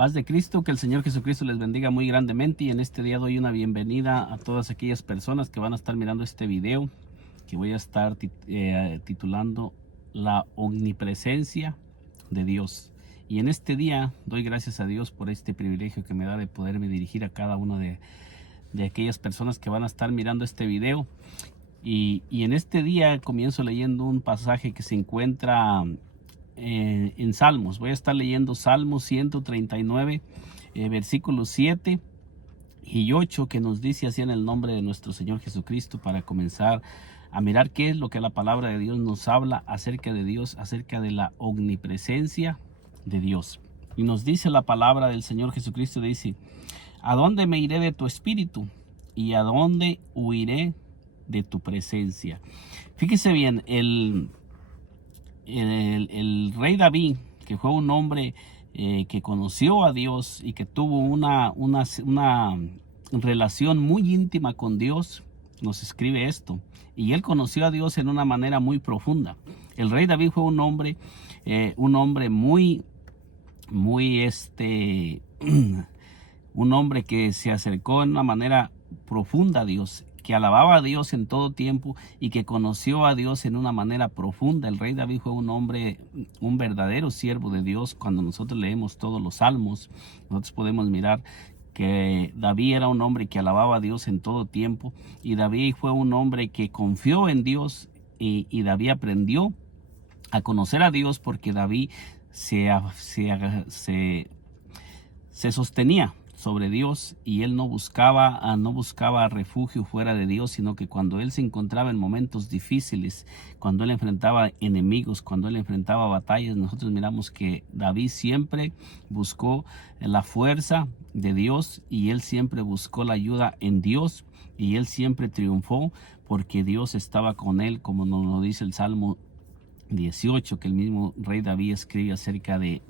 Paz de Cristo, que el Señor Jesucristo les bendiga muy grandemente, y en este día doy una bienvenida a todas aquellas personas que van a estar mirando este video que voy a estar titulando La Omnipresencia de Dios. Y en este día doy gracias a Dios por este privilegio que me da de poderme dirigir a cada una de aquellas personas que van a estar mirando este video. Y en este día comienzo leyendo un pasaje que se encuentra en Salmos. Voy a estar leyendo Salmos 139, versículos 7 y 8, que nos dice así en el nombre de nuestro Señor Jesucristo, para comenzar a mirar qué es lo que la palabra de Dios nos habla acerca de Dios, acerca de la omnipresencia de Dios. Y nos dice la palabra del Señor Jesucristo, dice: ¿a dónde me iré de tu espíritu? ¿Y a dónde huiré de tu presencia? Fíjese bien, el rey David, que fue un hombre que conoció a Dios y que tuvo una relación muy íntima con Dios, nos escribe esto. Y él conoció a Dios en una manera muy profunda. El rey David fue un hombre muy un hombre que se acercó en una manera profunda a Dios, que alababa a Dios en todo tiempo y que conoció a Dios en una manera profunda. El rey David fue un hombre, un verdadero siervo de Dios. Cuando nosotros leemos todos los salmos, nosotros podemos mirar que David era un hombre que alababa a Dios en todo tiempo, y David fue un hombre que confió en Dios, y David aprendió a conocer a Dios porque David se sostenía sobre Dios, y él no buscaba refugio fuera de Dios, sino que cuando él se encontraba en momentos difíciles, cuando él enfrentaba enemigos, cuando él enfrentaba batallas, nosotros miramos que David siempre buscó la fuerza de Dios, y él siempre buscó la ayuda en Dios, y él siempre triunfó porque Dios estaba con él, como nos lo dice el Salmo 18, que el mismo rey David escribe acerca de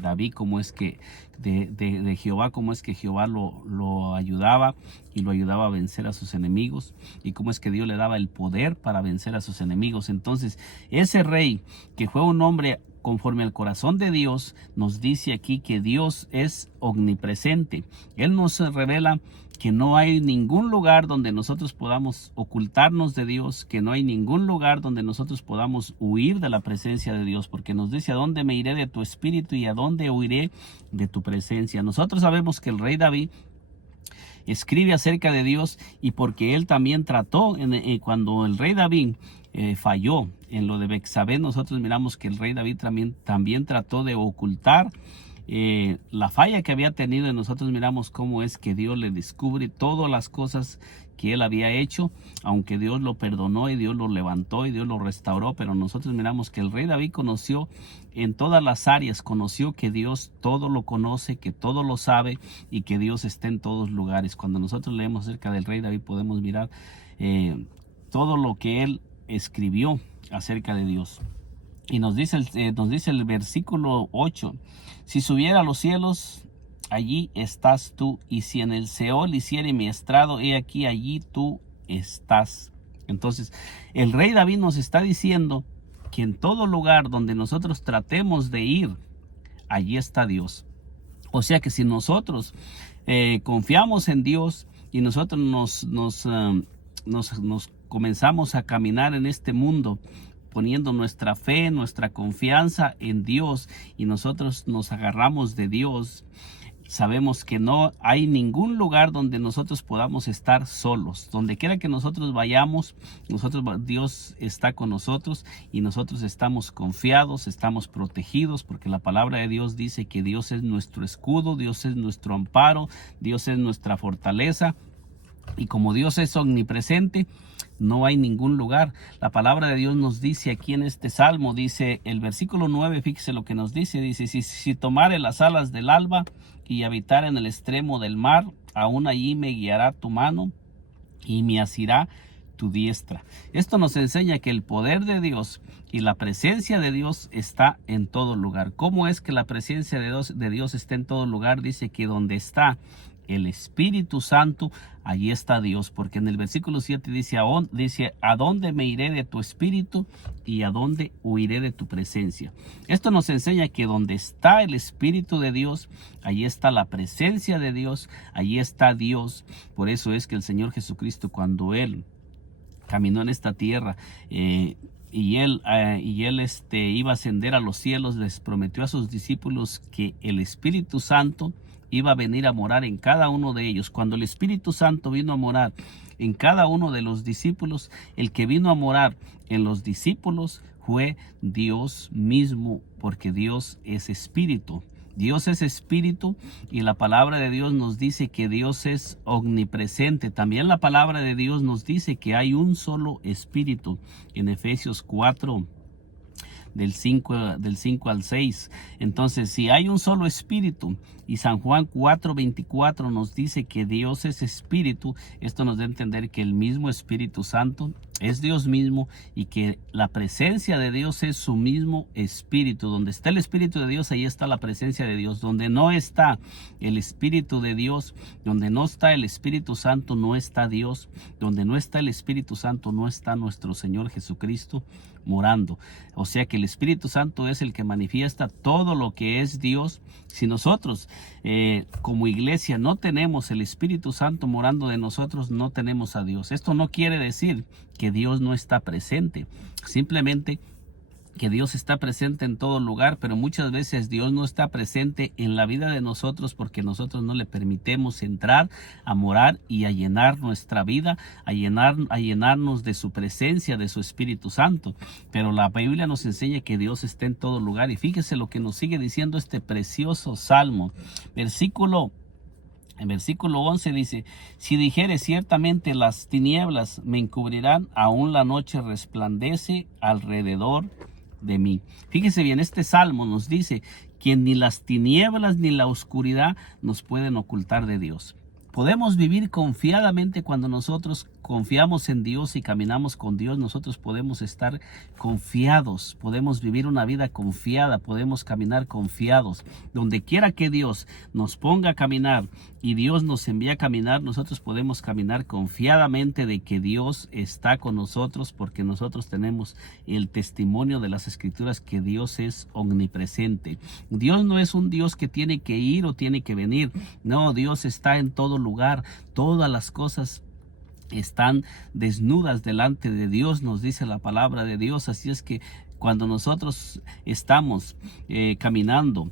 David, cómo es que de Jehová, cómo es que Jehová lo ayudaba y lo ayudaba a vencer a sus enemigos, y cómo es que Dios le daba el poder para vencer a sus enemigos. Entonces, ese rey, que fue un hombre conforme al corazón de Dios, nos dice aquí que Dios es omnipresente. Él nos revela que no hay ningún lugar donde nosotros podamos ocultarnos de Dios, que no hay ningún lugar donde nosotros podamos huir de la presencia de Dios, porque nos dice: ¿a dónde me iré de tu espíritu y a dónde huiré de tu presencia? Nosotros sabemos que el rey David escribe acerca de Dios, y porque él también trató, cuando el rey David falló en lo de Betsabé, nosotros miramos que el rey David también trató de ocultar la falla que había tenido, y nosotros miramos cómo es que Dios le descubre todas las cosas que él había hecho, aunque Dios lo perdonó y Dios lo levantó y Dios lo restauró. Pero nosotros miramos que el rey David conoció en todas las áreas, conoció que Dios todo lo conoce, que todo lo sabe, y que Dios está en todos lugares. Cuando nosotros leemos acerca del rey David, podemos mirar todo lo que él escribió acerca de Dios. Y nos dice el versículo 8: si subiera a los cielos, allí estás tú, y si en el Seol hiciere mi estrado, he aquí, allí tú estás. Entonces, el rey David nos está diciendo que en todo lugar donde nosotros tratemos de ir, allí está Dios. O sea que si nosotros confiamos en Dios, y nosotros nos comenzamos a caminar en este mundo poniendo nuestra fe, nuestra confianza en Dios, y nosotros nos agarramos de Dios, sabemos que no hay ningún lugar donde nosotros podamos estar solos. Donde quiera que nosotros vayamos, Dios está con nosotros, y nosotros estamos confiados, estamos protegidos, porque la palabra de Dios dice que Dios es nuestro escudo, Dios es nuestro amparo, Dios es nuestra fortaleza. Y como Dios es omnipresente, no hay ningún lugar. La palabra de Dios nos dice aquí en este salmo, dice el versículo 9, fíjese lo que nos dice: dice, si tomare las alas del alba y habitar en el extremo del mar, aún allí me guiará tu mano y me asirá tu diestra. Esto nos enseña que el poder de Dios y la presencia de Dios está en todo lugar. ¿Cómo es que la presencia de Dios está en todo lugar? Dice que donde está el Espíritu Santo, allí está Dios, porque en el versículo 7 dice, ¿a dónde me iré de tu espíritu y a dónde huiré de tu presencia? Esto nos enseña que donde está el Espíritu de Dios, allí está la presencia de Dios, allí está Dios. Por eso es que el Señor Jesucristo, cuando Él caminó en esta tierra, y él iba a ascender a los cielos, les prometió a sus discípulos que el Espíritu Santo iba a venir a morar en cada uno de ellos. Cuando el Espíritu Santo vino a morar en cada uno de los discípulos, el que vino a morar en los discípulos fue Dios mismo, porque Dios es espíritu. Dios es espíritu y la palabra de Dios nos dice que Dios es omnipresente. También la palabra de Dios nos dice que hay un solo espíritu en Efesios 4, del 5 al 6. Entonces, si hay un solo espíritu y San Juan 4:24 nos dice que Dios es espíritu, esto nos da a entender que el mismo Espíritu Santo es Dios mismo y que la presencia de Dios es su mismo espíritu. Donde está el Espíritu de Dios, ahí está la presencia de Dios. Donde no está el Espíritu de Dios, donde no está el Espíritu Santo, no está Dios. Donde no está el Espíritu Santo, no está nuestro Señor Jesucristo morando. O sea que el Espíritu Santo es el que manifiesta todo lo que es Dios. Si nosotros como iglesia no tenemos el Espíritu Santo morando de nosotros, no tenemos a Dios. Esto no quiere decir que Dios no está presente, simplemente que Dios está presente en todo lugar, pero muchas veces Dios no está presente en la vida de nosotros porque nosotros no le permitemos entrar a morar y a llenar nuestra vida, a llenarnos de su presencia, de su Espíritu Santo. Pero la Biblia nos enseña que Dios está en todo lugar, y fíjese lo que nos sigue diciendo este precioso salmo. En versículo 11 dice, si dijere ciertamente las tinieblas me encubrirán, aún la noche resplandece alrededor de mí. Fíjese bien, este salmo nos dice que ni las tinieblas ni la oscuridad nos pueden ocultar de Dios. Podemos vivir confiadamente cuando nosotros confiamos en Dios y caminamos con Dios. Nosotros podemos estar confiados, podemos vivir una vida confiada, podemos caminar confiados. Donde quiera que Dios nos ponga a caminar y Dios nos envía a caminar, nosotros podemos caminar confiadamente de que Dios está con nosotros, porque nosotros tenemos el testimonio de las Escrituras que Dios es omnipresente. Dios no es un Dios que tiene que ir o tiene que venir. No, Dios está en todo lugar. Todas las cosas están desnudas delante de Dios, nos dice la palabra de Dios. Así es que cuando nosotros estamos caminando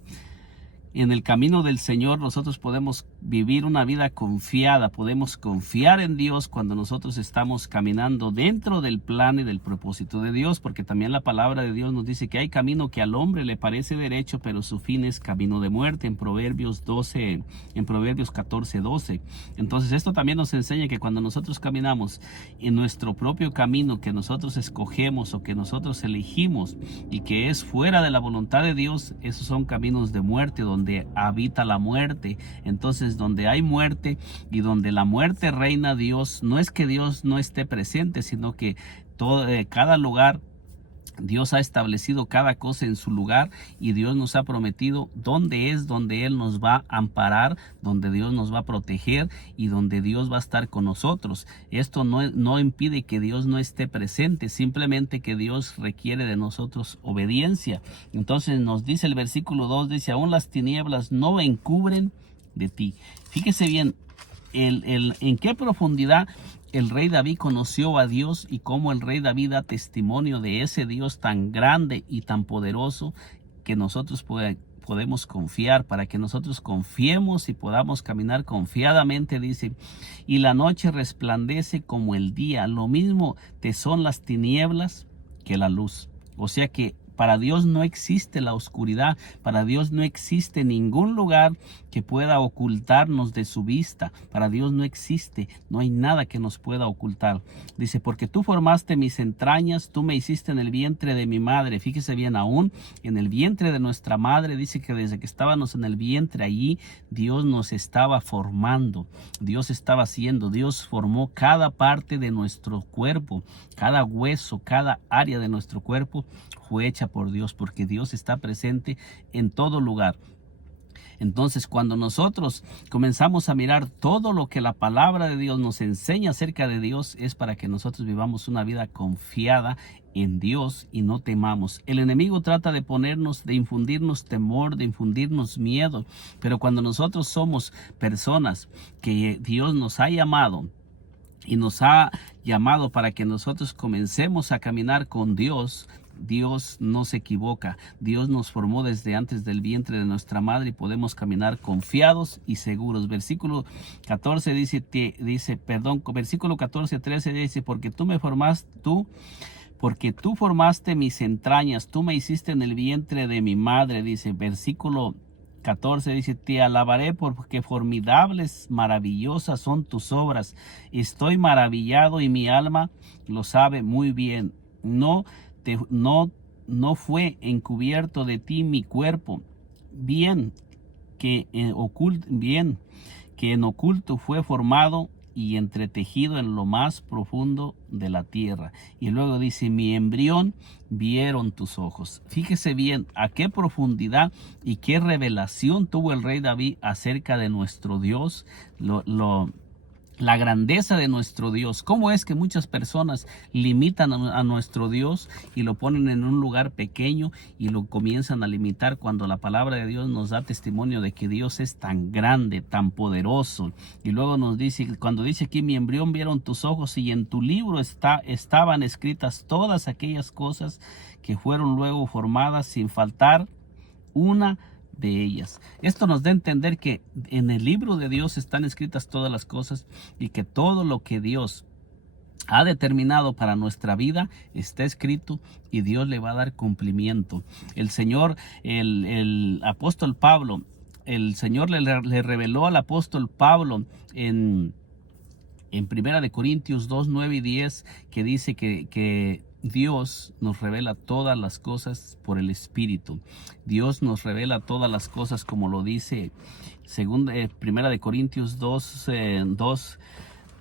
en el camino del Señor, nosotros podemos vivir una vida confiada, podemos confiar en Dios cuando nosotros estamos caminando dentro del plan y del propósito de Dios, porque también la palabra de Dios nos dice que hay camino que al hombre le parece derecho, pero su fin es camino de muerte, en Proverbios 14:12. Entonces esto también nos enseña que cuando nosotros caminamos en nuestro propio camino que nosotros escogemos o que nosotros elegimos y que es fuera de la voluntad de Dios, esos son caminos de muerte, donde habita la muerte. Entonces, donde hay muerte y donde la muerte reina, Dios, no es que Dios no esté presente, sino que cada lugar, Dios ha establecido cada cosa en su lugar, y Dios nos ha prometido donde Él nos va a amparar, donde Dios nos va a proteger y donde Dios va a estar con nosotros. Esto no impide que Dios no esté presente, simplemente que Dios requiere de nosotros obediencia. Entonces nos dice el versículo 2, dice, aún las tinieblas no encubren de ti. Fíjese bien, en qué profundidad el rey David conoció a Dios y cómo el rey David da testimonio de ese Dios tan grande y tan poderoso que nosotros podemos confiar, para que nosotros confiemos y podamos caminar confiadamente. Dice, y la noche resplandece como el día, lo mismo te son las tinieblas que la luz. O sea que para Dios no existe la oscuridad, para Dios no existe ningún lugar que pueda ocultarnos de su vista. Para Dios no existe, no hay nada que nos pueda ocultar. Dice, porque tú formaste mis entrañas, tú me hiciste en el vientre de mi madre. Fíjese bien, aún en el vientre de nuestra madre, dice que desde que estábamos en el vientre, allí Dios nos estaba formando, Dios estaba haciendo, Dios formó cada parte de nuestro cuerpo, cada hueso, cada área de nuestro cuerpo fue hecha por Dios, porque Dios está presente en todo lugar. Entonces, cuando nosotros comenzamos a mirar todo lo que la palabra de Dios nos enseña acerca de Dios, es para que nosotros vivamos una vida confiada en Dios y no temamos. El enemigo trata de ponernos, de infundirnos temor, de infundirnos miedo, pero cuando nosotros somos personas que Dios nos ha llamado y nos ha llamado para que nosotros comencemos a caminar con Dios, Dios no se equivoca. Dios nos formó desde antes del vientre de nuestra madre y podemos caminar confiados y seguros. Versículo 14 versículo 14, 13 dice, porque tú formaste mis entrañas, tú me hiciste en el vientre de mi madre, dice. Versículo 14 dice, te alabaré porque formidables, maravillosas son tus obras. Estoy maravillado y mi alma lo sabe muy bien. No fue encubierto de ti mi cuerpo, bien que en oculto fue formado y entretejido en lo más profundo de la tierra. Y luego dice, mi embrión vieron tus ojos. Fíjese bien a qué profundidad y qué revelación tuvo el rey David acerca de nuestro Dios, la grandeza de nuestro Dios. ¿Cómo es que muchas personas limitan a nuestro Dios y lo ponen en un lugar pequeño y lo comienzan a limitar, cuando la palabra de Dios nos da testimonio de que Dios es tan grande, tan poderoso? Y luego nos dice, cuando dice aquí, mi embrión vieron tus ojos y en tu libro estaban escritas todas aquellas cosas que fueron luego formadas, sin faltar una de ellas. Esto nos da a entender que en el libro de Dios están escritas todas las cosas y que todo lo que Dios ha determinado para nuestra vida está escrito y Dios le va a dar cumplimiento. El Señor, el apóstol Pablo, el Señor le reveló al apóstol Pablo en 1 Corintios 2, 9 y 10, que dice que Dios nos revela todas las cosas por el Espíritu. Dios nos revela todas las cosas, como lo dice 1 Corintios 2,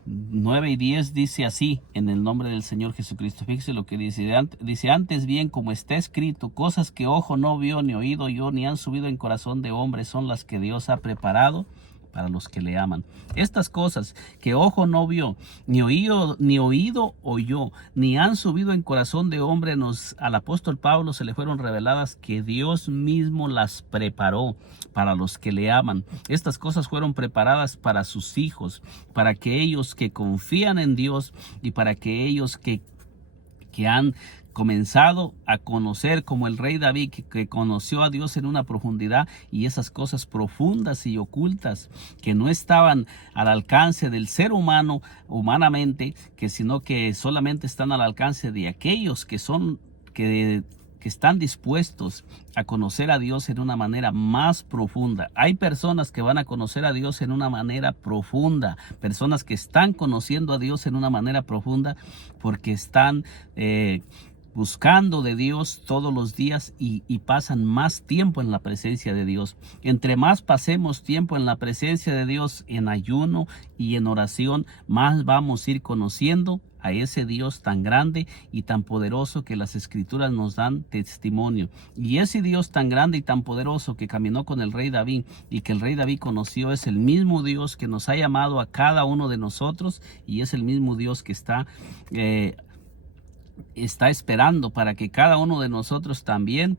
9 y 10, dice así, en el nombre del Señor Jesucristo. Fíjese lo que dice. Dice, antes bien, como está escrito, cosas que ojo no vio, ni oído oyó, ni han subido en corazón de hombre, son las que Dios ha preparado para los que le aman. Estas cosas que ojo no vio, ni oído oyó, ni han subido en corazón de hombre, al apóstol Pablo se le fueron reveladas, que Dios mismo las preparó para los que le aman. Estas cosas fueron preparadas para sus hijos, para aquellos que confían en Dios y para aquellos que han comenzado a conocer, como el rey David, que conoció a Dios en una profundidad, y esas cosas profundas y ocultas que no estaban al alcance del ser humano humanamente, sino que solamente están al alcance de aquellos que están dispuestos a conocer a Dios en una manera más profunda. Hay personas que van a conocer a Dios en una manera profunda, personas que están conociendo a Dios en una manera profunda porque están buscando de Dios todos los días y pasan más tiempo en la presencia de Dios. Entre más pasemos tiempo en la presencia de Dios, en ayuno y en oración, más vamos a ir conociendo a ese Dios tan grande y tan poderoso que las Escrituras nos dan testimonio. Y ese Dios tan grande y tan poderoso que caminó con el rey David y que el rey David conoció, es el mismo Dios que nos ha llamado a cada uno de nosotros, y es el mismo Dios que está esperando para que cada uno de nosotros también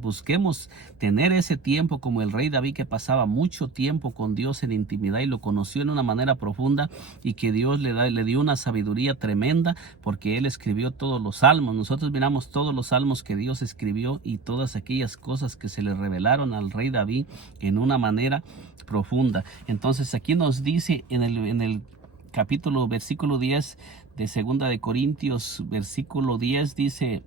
busquemos tener ese tiempo como el rey David, que pasaba mucho tiempo con Dios en intimidad y lo conoció en una manera profunda, y que Dios le dio una sabiduría tremenda porque él escribió todos los salmos. Nosotros miramos todos los salmos que Dios escribió y todas aquellas cosas que se le revelaron al rey David en una manera profunda. Entonces aquí nos dice en el versículo 10 de 2 Corintios, versículo 10, dice,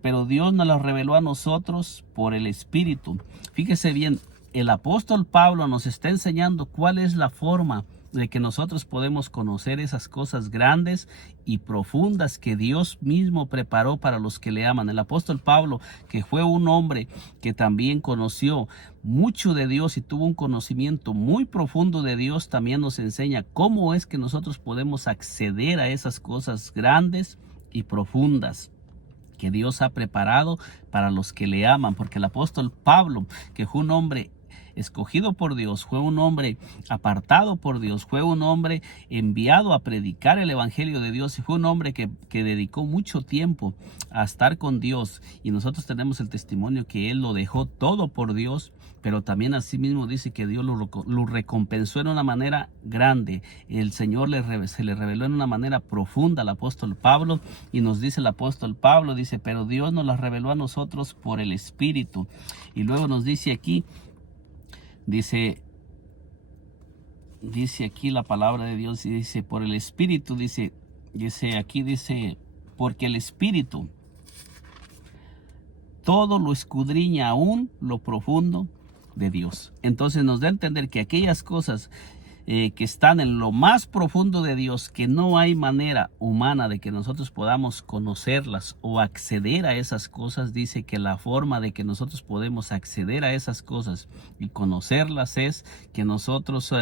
pero Dios nos lo reveló a nosotros por el Espíritu. Fíjese bien, el apóstol Pablo nos está enseñando cuál es la forma de que nosotros podemos conocer esas cosas grandes y profundas que Dios mismo preparó para los que le aman. El apóstol Pablo, que fue un hombre que también conoció mucho de Dios y tuvo un conocimiento muy profundo de Dios, también nos enseña cómo es que nosotros podemos acceder a esas cosas grandes y profundas que Dios ha preparado para los que le aman. Porque el apóstol Pablo, que fue un hombre escogido por Dios, fue un hombre apartado por Dios, fue un hombre enviado a predicar el evangelio de Dios y fue un hombre que dedicó mucho tiempo a estar con Dios. Y nosotros tenemos el testimonio que él lo dejó todo por Dios, pero también asimismo dice que Dios lo recompensó en una manera grande. El Señor se le reveló en una manera profunda al apóstol Pablo, y nos dice el apóstol Pablo, dice, pero Dios nos las reveló a nosotros por el Espíritu. Y luego nos dice aquí, dice aquí la palabra de Dios, y dice, por el Espíritu, dice aquí, dice, porque el Espíritu todo lo escudriña aún lo profundo de Dios. Entonces nos da a entender que aquellas cosas que están en lo más profundo de Dios, que no hay manera humana de que nosotros podamos conocerlas o acceder a esas cosas, dice que la forma de que nosotros podemos acceder a esas cosas y conocerlas es que nosotros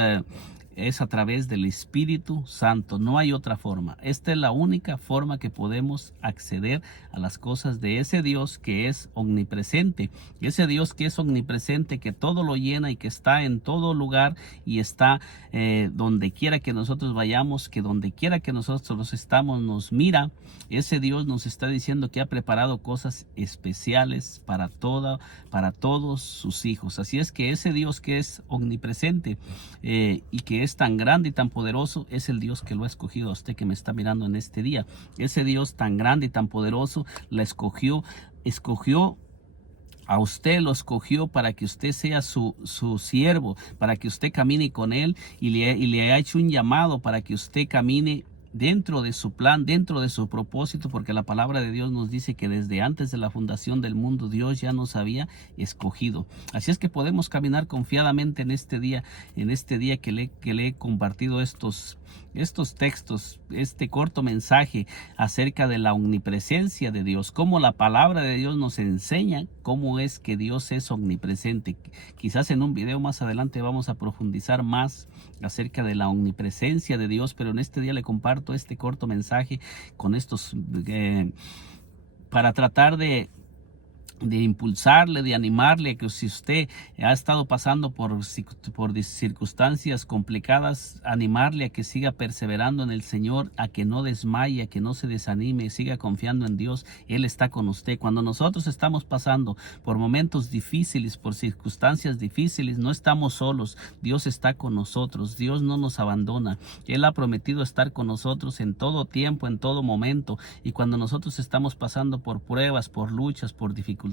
es a través del Espíritu Santo. No hay otra forma. Esta es la única forma que podemos acceder a las cosas de ese Dios que es omnipresente. Ese Dios que es omnipresente, que todo lo llena y que está en todo lugar y está donde quiera que nosotros vayamos, que donde quiera que nosotros estamos nos mira. Ese Dios nos está diciendo que ha preparado cosas especiales para todos sus hijos. Así es que ese Dios que es omnipresente y que es tan grande y tan poderoso, es el Dios que lo ha escogido a usted que me está mirando en este día. Ese Dios tan grande y tan poderoso la escogió a usted, lo escogió para que usted sea su siervo, para que usted camine con él, y le ha hecho un llamado para que usted camine dentro de su plan, dentro de su propósito, porque la palabra de Dios nos dice que desde antes de la fundación del mundo Dios ya nos había escogido. Así es que podemos caminar confiadamente en este día que le he compartido estos textos, este corto mensaje acerca de la omnipresencia de Dios, cómo la palabra de Dios nos enseña cómo es que Dios es omnipresente. Quizás en un video más adelante vamos a profundizar más acerca de la omnipresencia de Dios, pero en este día le comparto este corto mensaje con estos para tratar de impulsarle, de animarle a que si usted ha estado pasando por circunstancias complicadas, animarle a que siga perseverando en el Señor, a que no desmaye, a que no se desanime, siga confiando en Dios. Él está con usted. Cuando nosotros estamos pasando por momentos difíciles, por circunstancias difíciles, no estamos solos. Dios está con nosotros. Dios no nos abandona. Él ha prometido estar con nosotros en todo tiempo, en todo momento. Y cuando nosotros estamos pasando por pruebas, por luchas, por dificultades,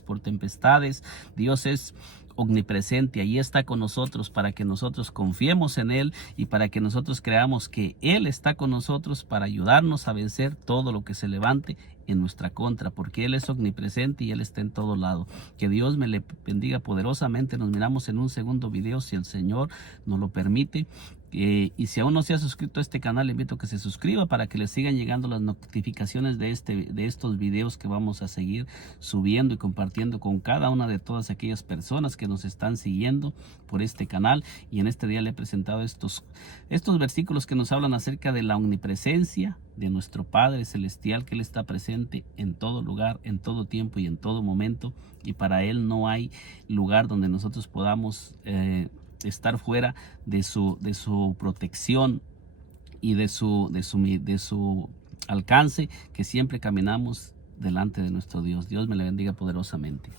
por tempestades, Dios es omnipresente, ahí está con nosotros para que nosotros confiemos en Él y para que nosotros creamos que Él está con nosotros para ayudarnos a vencer todo lo que se levante en nuestra contra, porque Él es omnipresente y Él está en todo lado. Que Dios me le bendiga poderosamente. Nos miramos en un segundo video si el Señor nos lo permite. Y si aún no se ha suscrito a este canal, le invito a que se suscriba para que le sigan llegando las notificaciones de estos videos que vamos a seguir subiendo y compartiendo con cada una de todas aquellas personas que nos están siguiendo por este canal. Y en este día le he presentado estos versículos que nos hablan acerca de la omnipresencia de nuestro Padre Celestial, que Él está presente en todo lugar, en todo tiempo y en todo momento, y para Él no hay lugar donde nosotros podamos estar fuera de su protección y de su alcance, que siempre caminamos delante de nuestro Dios. Dios me le bendiga poderosamente.